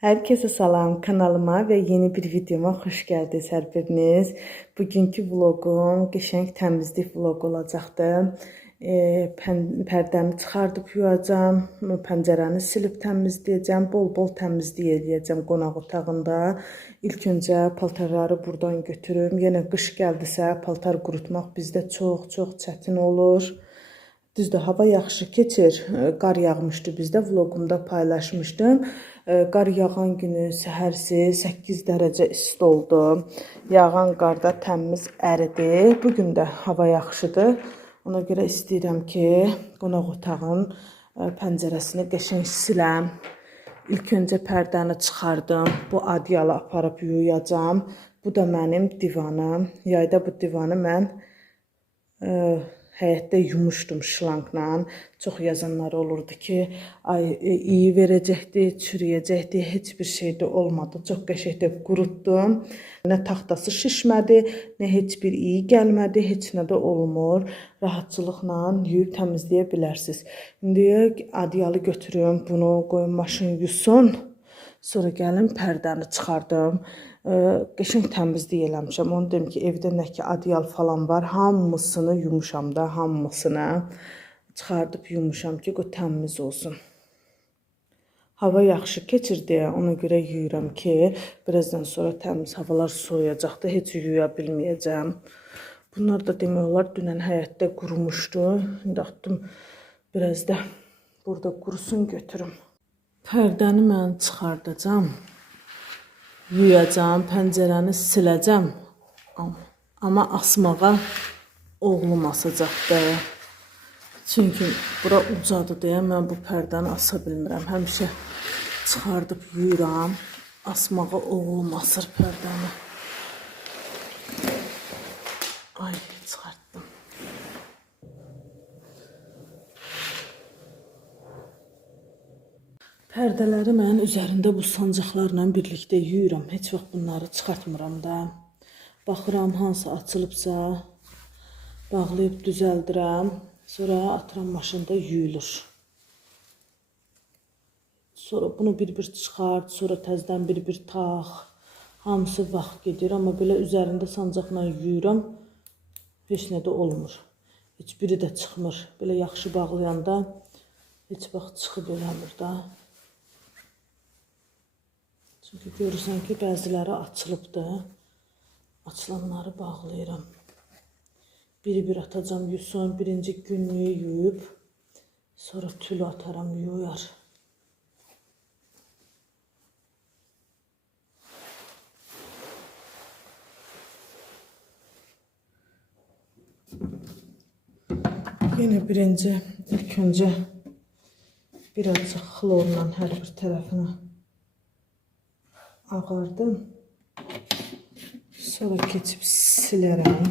Herkese salam kanalıma ve yeni bir videoma xoş gəldiniz hər biriniz. Bugünkü vloqum qəşəng təmizlik vloqu olacaqdı. E, pən, pərdəni çıxardıb yuyacağam, pəncərəni silib təmizləyəcəm, bol-bol təmizlik edəcəm qonaq otağında. İlk öncə paltarları buradan götürüm. Yenə qış gəldisə paltar qurutmaq bizdə çox-çox çətin olur. Düzdür, hava yaxşı keçir. Qar yağmışdı bizdə, vloqumda paylaşmışdım. Qar yağan günü səhərsi 8 dərəcə isti oldu. Yağan qarda təmiz əridi. Bu gün də hava yaxşıdır. Ona görə istəyirəm ki, qonaq otağın pəncərəsini qəşəng siləm. İlk öncə pərdəni çıxardım. Bu adyalı aparıb yuyacağam. Bu da mənim divanım. Yayda bu divanı mən ə, həyətdə yumuşdum şlankla. Çox yazanlar olurdu ki, ay e, iyi verəcəkdi, çürüyəcəkdi, heç bir şey də olmadı. Çox qəşəng də qurutdum. Nə taxtası şişmədi, nə heç bir iyi gəlmədi, heç nə də olmur. Rahatçılıqla yuyub təmizləyə bilərsiniz. İndi adyalı götürüm, bunu qoyun maşın yusun. Sonra gəlim pərdəni çıxardım. Qəşəng təmizlik eləmişəm. Onu deyim ki, evdə nə ki adyal falan var, hamısını yumuşam da, hamısını çıxardıb yumuşam ki, qoy təmiz olsun. Hava yaxşı keçirdi, ona görə yuyuram ki, birazdan sonra təmiz havalar soyuyacaqdı, heç yuya bilməyəcəm. Bunlar da demək olar dünən həyətdə qurumuşdu. İndi atdım biraz da burada qurusun götürüm. Pərdəni mən çıxardacağam. Yuyacağam, pəncərəni siləcəm. Am- Amma asmağa oğlum asacaqdı. Çünki bura ucadır deyə mən bu pərdəni asa bilmirəm. Həmişə çıxardıb yuyuram. Asmağa oğlum asır pərdəni. Ay, çıxartdım. Pərdələri mən üzərində bu sancaqlarla birlikdə yuyuram. Heç vaxt bunları çıxartmıram da. Baxıram hansı açılıbsa, bağlayıb düzəldirəm. Sonra atıram maşında yuyulur. Sonra bunu bir-bir çıxart, sonra təzədən bir-bir tax. Hamısı vaxt gedir, amma belə üzərində sancaqla yuyuram. Heç nə də olmur. Heç biri də çıxmır. Belə yaxşı bağlayanda heç vaxt çıxıb eləmir da. Çünki görürsən ki, bəziləri açılıbdı. Açılanları bağlayıram. Bir-bir atacam yusun. Birinci günlüyü yuyub, sonra tülü ataram yuyar. Yine birinci, ilk önce birazcık xlorla hər bir tərəfinə ağardım. Sonra keçib silərəm.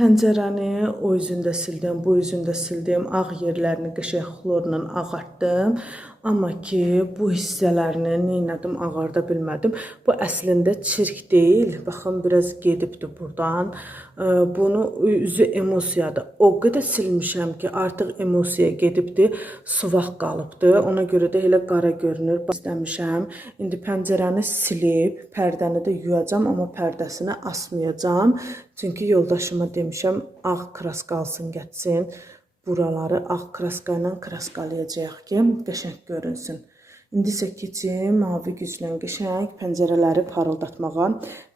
Pəncərəni o üzündə sildim, bu üzündə sildim. Ağ yerlərini qəşəng xlorla ağartdım. Amma ki, bu hissələrini neylədim, ağarda bilmədim. Bu əslində çirk deyil. Baxın, biraz gedibdi buradan. Bunu üzü emosiyadır. O qədər silmişəm ki, artıq emosiya gedibdi, suvaq qalıbdı. Ona görə də elə qara görünür. İstəmişəm. İndi pəncərəni silib, pərdəni də yuyacam, amma pərdəsini asmayacağam. Çünki yoldaşıma demişəm, ağ kraska alsın, gətsin. Buraları ağ kraska ilə kraskalayacağıq ki, qəşəng görünsün. İndi isə keçim mavi güclə qəşəng pəncərələri parıldatmağa.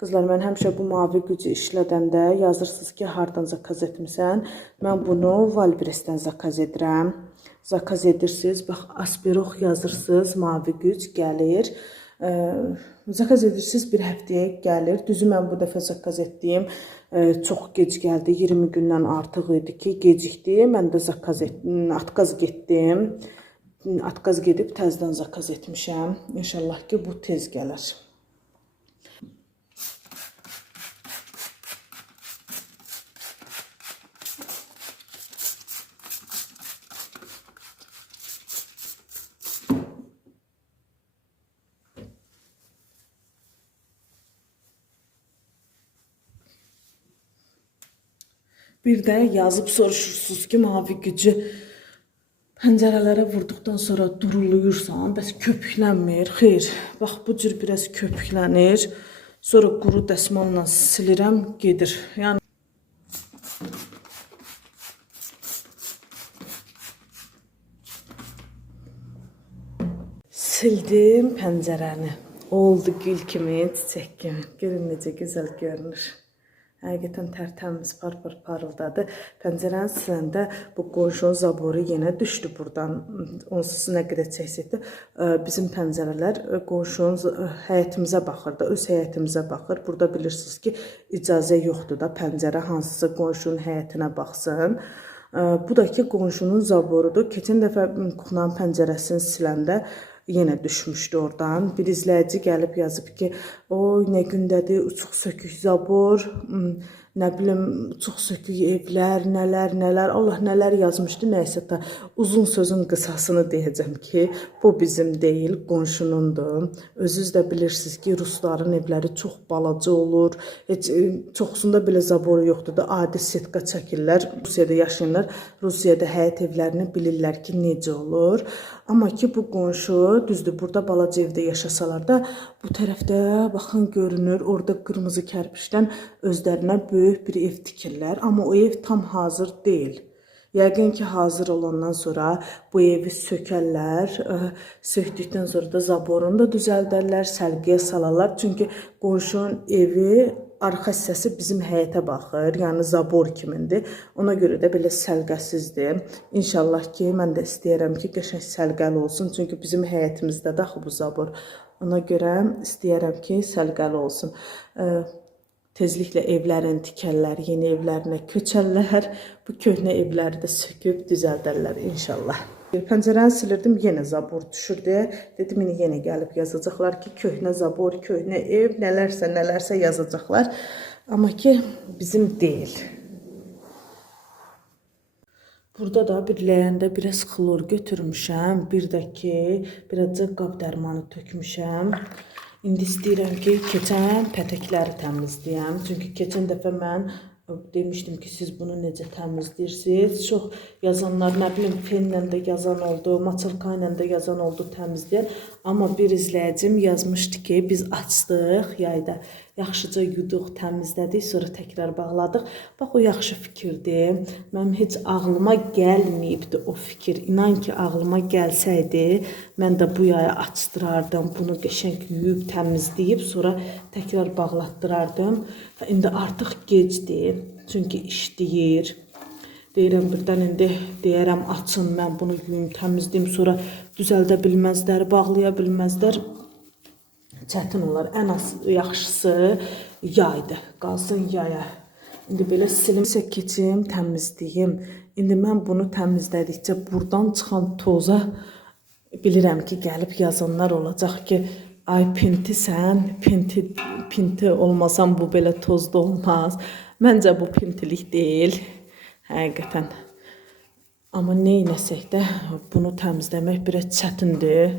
Qızlar, mən həmişə bu mavi gücü işlədəndə yazırsınız ki, hardan zakaz etmisən? Mən bunu Valbresdən zakaz edirəm. Zakaz edirsiniz. Bax, Asperox yazırsınız, mavi güc gəlir. Ə, zakaz edirsiniz, bir həftəyə gəlir. Düzü mən bu dəfə zakaz etdiyim çox gec gəldi. 20 gündən artıq idi ki, gecikdi. Mən də zakaz etdim, atkaz getdim. Atkaz gedib təzədən zakaz etmişəm. İnşallah ki bu tez gələr. Bir də yazıb soruşursunuz ki, mavi gücü pəncərələrə vurduqdan sonra duruluyursan, bəs köpüklənmir. Xeyr, bax bu cür biraz köpüklənir. Sonra quru dəsmalla silirəm, gedir. Yəni sildim pəncərəni. Oldu gül kimi, çiçək kimi. Görün necə gözəl görünür. Həqiqətən tərtəmiz par-par parıldadı. Pəncərəni siləndə bu qonşunun zaboru yenə düşdü burdan. Onsuz nə qədər çəksək də ə, bizim pəncərələr ə, qonşunun ə, həyətimizə baxır da, öz həyətimizə baxır. Burada bilirsiniz ki, icazə yoxdur da pəncərə hansısa qonşunun həyətinə baxsın. Bu da ki qonşunun zaborudur. Keçən dəfə kuxlanın pəncərəsini siləndə yenə düşmüşdü oradan. Bir izləyici gəlib yazıb ki, "Oy, nə gündədir, uçuq sökük zabor, m, nə bilim, uçuq sökük evlər, nələr, nələr, Allah nələr yazmışdı, nəysə ta uzun sözün qısasını deyəcəm ki, bu bizim deyil, qonşunundur. Özünüz də bilirsiniz ki, rusların evləri çox balaca olur. Heç e, çoxsunda belə zaboru yoxdur da, adi setka çəkirlər. Rusiyada yaşayanlar Rusiyada həyət evlərini bilirlər ki, necə olur. Amma ki bu qonşu düzdür, burada balaca evdə yaşasalar da bu tərəfdə baxın görünür, orada qırmızı kərpişdən özlərinə böyük bir ev tikirlər, amma o ev tam hazır deyil. Yəqin ki, hazır olandan sonra bu evi sökərlər, sökdükdən sonra da zaborunu da düzəldərlər, sərgiyə salarlar. Çünki qonşunun evi arxa hissəsi bizim həyətə baxır, yəni zabor kimindir. Ona görə də belə səlqəsizdir. İnşallah ki, mən də istəyirəm ki, qəşəng səlqəli olsun, çünki bizim həyətimizdə də axı bu zabor. Ona görə istəyirəm ki, səlqəli olsun. Tezliklə evlərini tikərlər, yeni evlərinə köçərlər. Bu köhnə evləri də söküb düzəldərlər inşallah. Pəncərəni silirdim, yenə zabor düşürdü. Dedim indi yenə gəlib yazacaqlar ki, köhnə zabor, köhnə ev, nələrsə, nələrsə yazacaqlar. Amma ki bizim deyil. Burada da bir ləyəndə biraz xlor götürmüşəm. Bir də ki, birazca qab dərmanı tökmüşəm. İndi istəyirəm ki, keçən pətəkləri təmizləyəm. Çünki keçən dəfə mən demişdim ki, siz bunu necə təmizləyirsiniz? Çox yazanlar, nə bilim, fenlə də yazan oldu, maçalka ilə də yazan oldu təmizləyən. Amma bir izləyicim yazmışdı ki, biz açdıq yayda, yaxşıca yuduq, təmizlədik, sonra təkrar bağladıq. Bax o yaxşı fikirdir. Mənim heç ağlıma gəlməyibdi o fikir. İnan ki, ağlıma gəlsəydi, mən də bu yaya açdırardım, bunu qəşəng yuyub, təmizləyib, sonra təkrar bağlatdırardım. Və indi artıq gecdir. Çünki işləyir. Deyirəm birdən indi deyərəm açın mən bunu yuyum, təmizləyim, sonra düzəldə bilməzlər, bağlaya bilməzlər çətin olar. Ən az yaxşısı yaydır. Qalsın yaya. İndi belə silimsə keçim, təmizləyim. İndi mən bunu təmizlədikcə burdan çıxan toza bilirəm ki, gəlib yazanlar olacaq ki, ay pinti sən, pinti pinti olmasan bu belə tozda olmaz. Məncə bu pintilik deyil. Həqiqətən. Amma nə etsək də bunu təmizləmək biraz çətindir.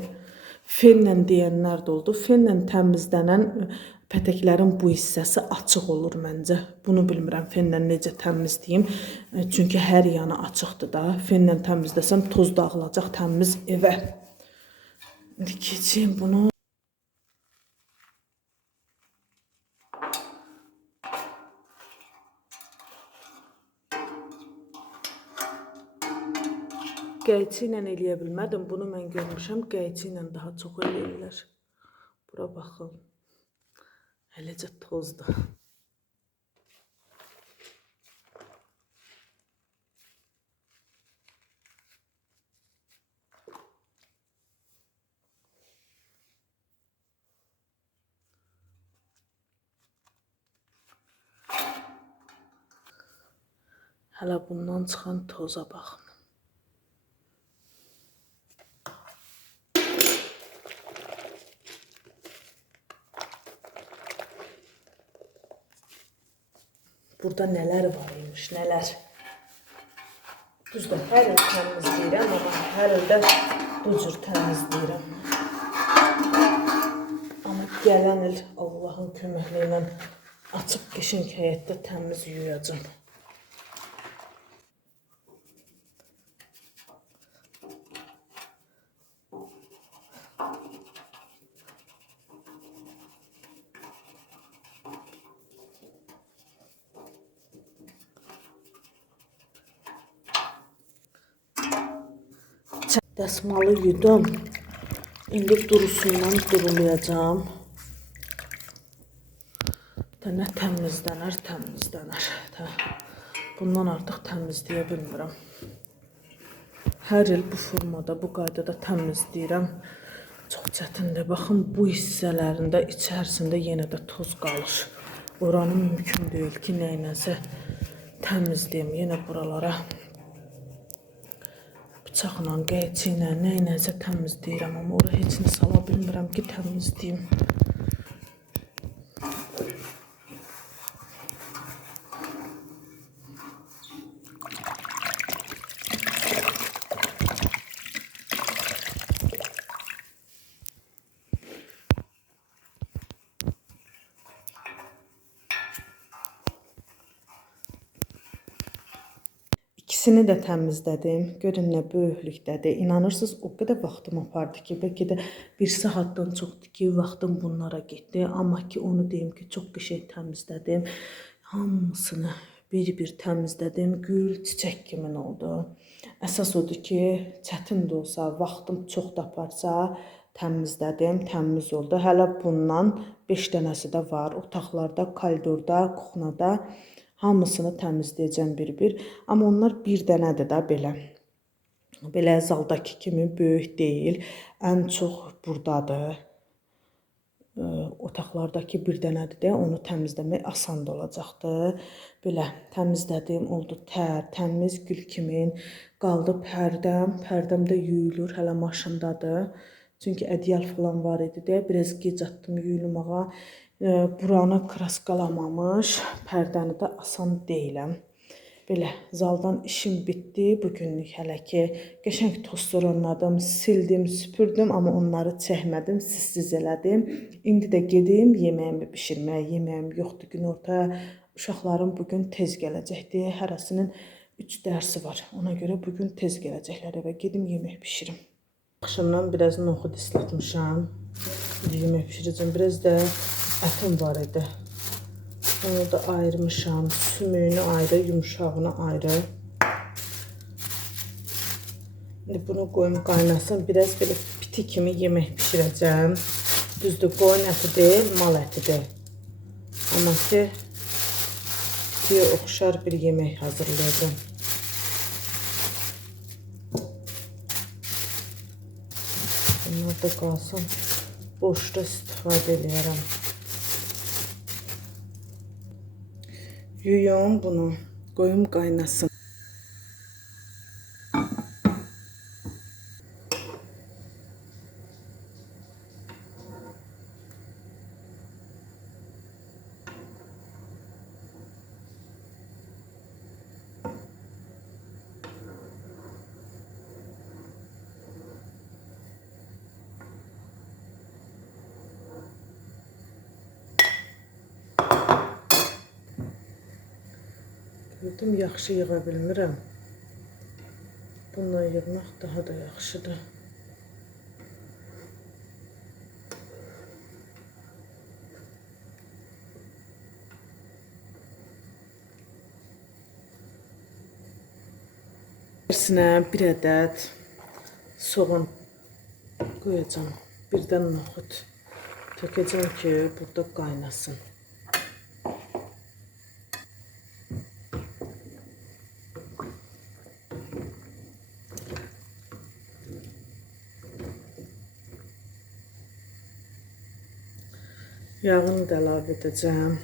Fenlə deyənlər də oldu. Fenlə təmizlənən pətəklərin bu hissəsi açıq olur məncə. Bunu bilmirəm fenlə necə təmizləyim. E, Çünki hər yanı açıqdır da. Fenlə təmizləsəm toz dağılacaq təmiz evə. İndi keçeyim bunu. Qəyçi ilə eləyə bilmədim. Bunu mən görmüşəm. Qəyçi ilə daha çox eləyirlər. Bura baxın. Eləcə tozdur. Hələ bundan çıxan toza baxın. Burada nələr var imiş, nələr. Düzdür, hər il təmizləyirəm, amma hər il də bu cür təmizləyirəm. Amma gələn il Allahın köməkliyi ilə açıq qışın həyətdə təmiz yuyacağam. Dəsmalı yudum. İndi durusundan durulayacağım. Da nə təmizlənər, təmizlənər. Da. Bundan artıq təmizləyə bilmirəm. Hər il bu formada, bu qaydada təmizləyirəm. Çox çətindir. Baxın bu hissələrində içərisində yenə də toz qalır. Oranı mümkün deyil ki, nə iləsə təmizləyim. Yenə buralara bıçaqla, qəyçi ilə, nə iləsə təmizləyirəm, amma ora heç nə sala bilmirəm ki, təmizləyim. İkisini də təmizlədim. Görün nə böyüklükdədir. İnanırsınız o qədər vaxtım apardı ki, bəlkə də 1 saatdan çoxdur ki, vaxtım bunlara getdi. Amma ki onu deyim ki, çox qəşəng təmizlədim. Hamısını bir-bir təmizlədim. Gül, çiçək kimi oldu. Əsas odur ki, çətin də olsa, vaxtım çox da aparsa, təmizlədim, təmiz oldu. Hələ bundan 5 dənəsi də var. Otaqlarda, koridorda, kuxnada hamısını təmizləyəcəm bir-bir. Amma onlar bir dənədir də belə. Belə zaldakı kimi böyük deyil. Ən çox burdadır. Ə, otaqlardakı bir dənədir də onu təmizləmək asan da olacaqdır. Belə təmizlədim, oldu tər, təmiz gül kimi. Qaldı pərdəm. Pərdəm də yuyulur, hələ maşındadır. Çünki ədyal falan var idi deyə biraz gec atdım yuyulmağa. Buranı kraskalamamış, pərdəni də asan deyiləm. Belə zaldan işim bitdi bu günlük hələ ki. Qəşəng tozsoronladım, sildim, süpürdüm, amma onları çəkmədim, sissiz elədim. İndi də gedim yeməyimi bişirməyə. Yeməyim yoxdur günorta. Uşaqlarım bu gün tez gələcəkdi. Hərəsinin 3 dərsi var. Ona görə bu gün tez gələcəklər evə. Gedim yemək bişirim. Axşamdan biraz noxud islatmışam. İndi yemək bişirəcəm. Biraz da ətim var idi. Onu da ayırmışam. Sümüyünü ayrı, yumuşağını ayrı. İndi bunu qoyum qaynasın. Biraz belə piti kimi yemək bişirəcəm. Düzdür, qoyun əti deyil, mal ətidir. Amma ki, pitiyə oxşar bir yemək hazırlayacağım. Da qalsın. Boşda istifadə edirəm. Yuyum bunu. Qoyum qaynasın. Gördüm, yaxşı yığa bilmirəm. Bununla yığmaq daha da yaxşıdır. İçinə bir ədəd soğan qoyacağam. Birdən noxud tökəcəm ki, burada qaynasın. Yağını da əlavə edəcəm.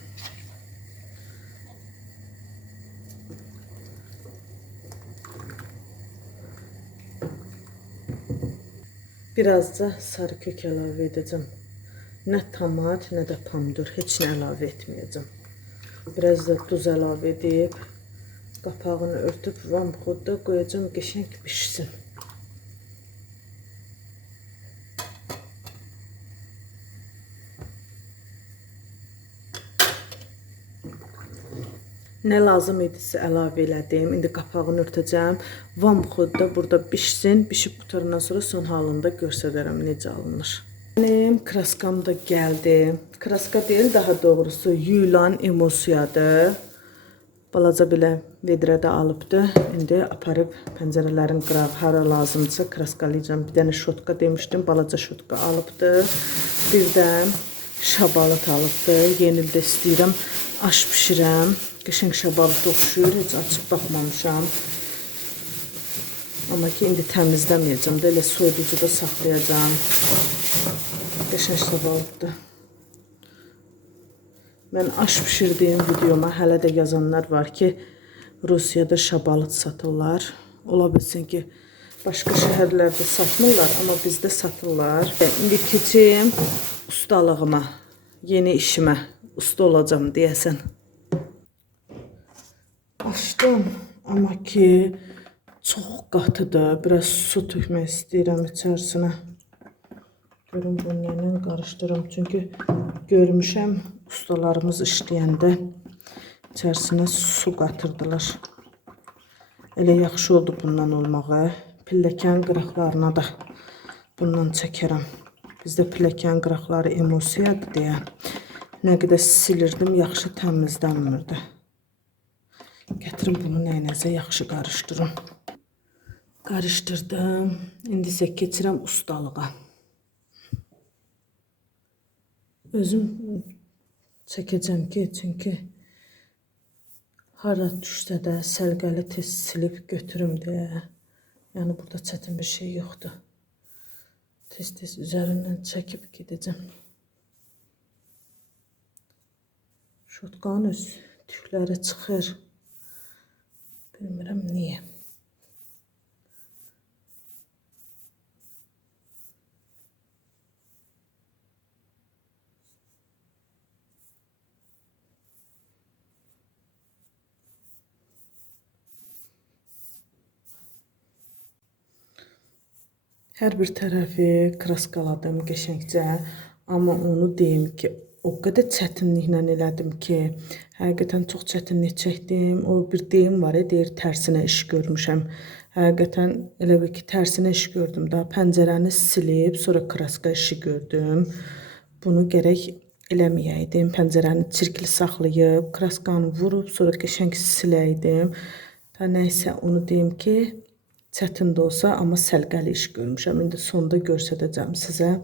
Biraz da sarı kök əlavə edəcəm. Nə tomat, nə də pomidor, heç nə əlavə etməyəcəm. Biraz da tuz əlavə edib qapağını örtüb vamxodda qoyacağam qəşəng bişsin. Nə lazım idisə əlavə elədim. İndi qapağını örtəcəm. Vamxodda burada bişsin. Bişib qutarandan sonra son halında göstərərəm necə alınır. Benim kraskam da gəldi. Kraska deyil, daha doğrusu yulan emulsiyadır. Balaca belə vedrədə alıbdı. İndi aparıb pəncərələrin qırağı hara lazımdırsa kraskalayacağam. Bir dənə şotka demişdim, balaca şotka alıbdı. Bir də şabalıt alıbdı. Yeni ildə istəyirəm aş bişirəm. Qəşəng şabalıt oxşuyur, heç açıb baxmamışam. Amma ki indi təmizləməyəcəm də elə soyuducuda saxlayacağam. Qəşəng şabalıtdır. Mən aş bişirdiyim videoma hələ də yazanlar var ki, Rusiyada şabalıt satırlar. Ola bilsin ki, başqa şəhərlərdə satmırlar, amma bizdə satırlar. İndi keçim ustalığıma, yeni işimə. Usta olacağam deyəsən. Açdım, amma ki çox qatıdır. Biraz su tökmək istəyirəm içərisinə. Görüm bunu ilə qarışdırım. Çünki görmüşəm ustalarımız işləyəndə içərisinə su qatırdılar. Elə yaxşı oldu bundan olmağı. Pilləkən qıraqlarına da bundan çəkərəm. Bizdə pilləkən qıraqları emulsiyadır deyə nə qədər silirdim, yaxşı təmizlənmirdi. Gətirin bunu nəyinəsə yaxşı qarışdırım. Qarışdırdım. İndi isə keçirəm ustalığa. Özüm çəkəcəm ki, çünki hara düşsə də səlqəli tez silib götürüm deyə. Yəni burada çətin bir şey yoxdur. Tez-tez üzərindən çəkib gedəcəm. Şotqanın öz tükləri çıxır. Bilmirəm niyə. Hər bir tərəfi kraskaladım qəşəngcə, amma onu deyim ki, o qədər çətinliklə elədim ki, həqiqətən çox çətinlik çəkdim. O bir deyim var, deyir tərsinə iş görmüşəm. Həqiqətən elə bil ki, tərsinə iş gördüm da. Pəncərəni silib, sonra kraska işi gördüm. Bunu gərək eləməyəydim. Pəncərəni çirkli saxlayıb, kraskanı vurub, sonra qəşəng siləydim. Da nəysə onu deyim ki, çətin də olsa, amma səlqəli iş görmüşəm. İndi sonda göstərəcəm sizə.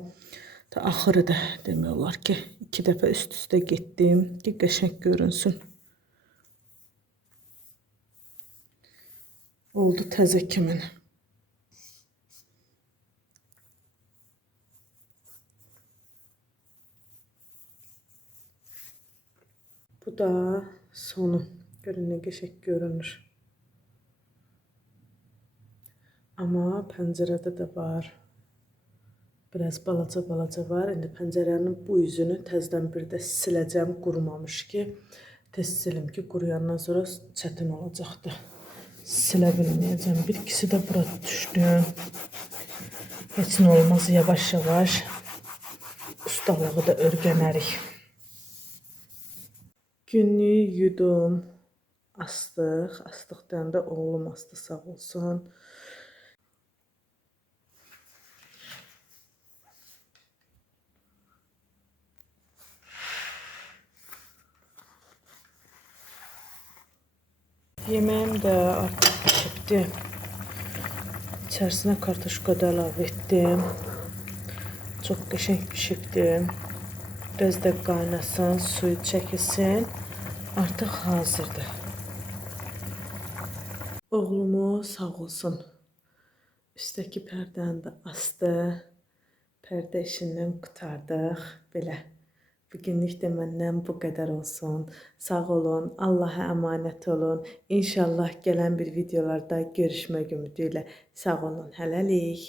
Da axırı da demək olar ki, iki dəfə üst-üstə getdim ki, qəşəng görünsün. Oldu təzə kimin. Bu da sonu. Görün nə qəşəng görünür. Amma pəncərədə də var. Biraz balaca-balaca var. İndi pəncərənin bu üzünü təzədən bir də siləcəm qurumamış ki, tez silim ki, quruyandan sonra çətin olacaqdı. Silə bilməyəcəm. Bir ikisi də bura düşdü. Heç nə olmaz, yavaş-yavaş ustalığı da öyrənərik. Günlük yudum astıq. Astıqdan da oğlum astı sağ olsun. Yemeğim de artık pişipti. İçerisine kartoşka da əlavə etdim. Çox qəşəng pişibdi. Biraz da qaynasın, suyu çəkilsin. Artıq hazırdır. Oğlumu sağ olsun. Üstəki pərdəni də astı. Pərdə işindən qurtardıq. Belə. Bugünlük də məndən bu qədər olsun. Sağ olun, Allaha əmanət olun. İnşallah gələn bir videolarda görüşmək ümidi ilə. Sağ olun, hələlik.